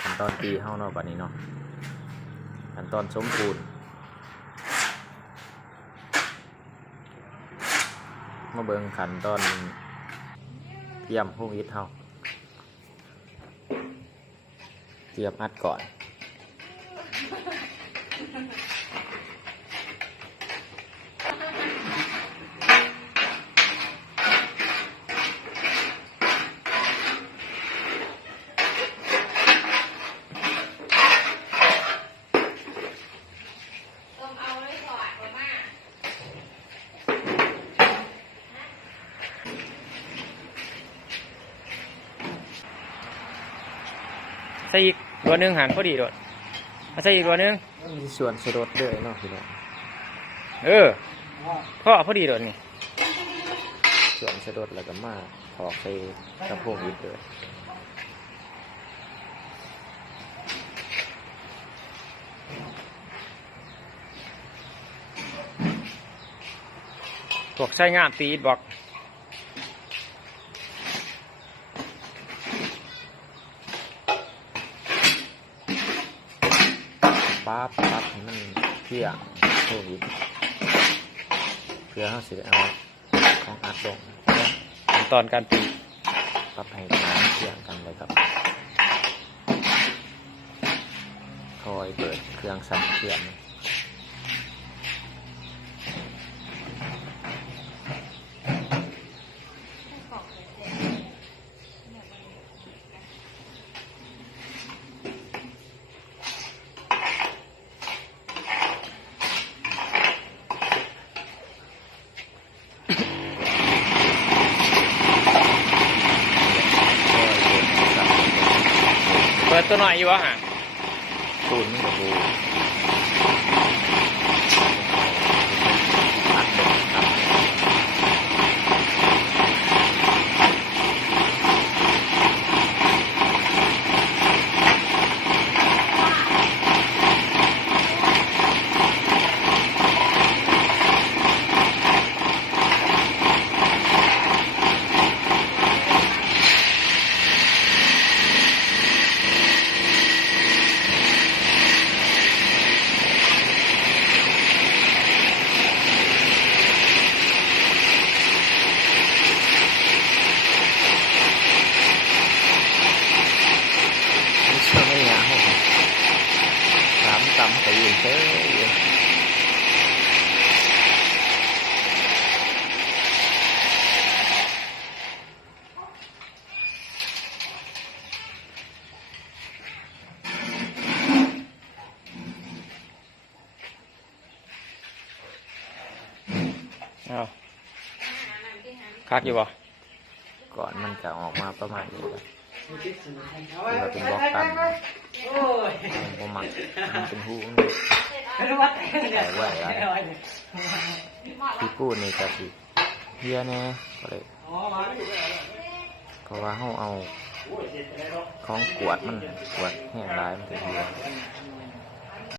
ขั้นตอนตีเฮาเนาะบัดนี้เนาะขั้นตอนสมปูนมาเบิ่งขั้นตอนเตรียมพวกอิฐเฮาเตรียมอัดก่อนใส่อีกตัวนึงหันพอดีโดดใส่อีกตัวนึงมีส่วนสลดด้วยเนาะพี่น้องพ่อพอดีโดดนี่ส่วนสลดแล้วก็มาถอกใส่กระโปรงอิฐเลยบอกใช้งามตีดบอกปั๊บให้มันเที่ยงโควิดเพื่อเขาสิเอาของอัดลงขั้นตอนการตีปรับให้น้ำเที่ยงกันเลยครับคอยเปิดเครื่องสั่นเครื่องเปิดตัวหน่อยอยู่วะฮะปูนมันกับปูอัดลงครับไม่ยาว3 ตำไปยืนเต้เอาคักอยู่บ่ก่อนมันจะออกมาประมาณนี้ครับมันเป็นบล็อกตันผมมักมันเป็นหูแต่ว่าอะไรที่พูดในกะทิเฮียแน่ก็เลยเพราะว่าเขาเอาของกวดมันกวดแห้งลายมันจะเฮีย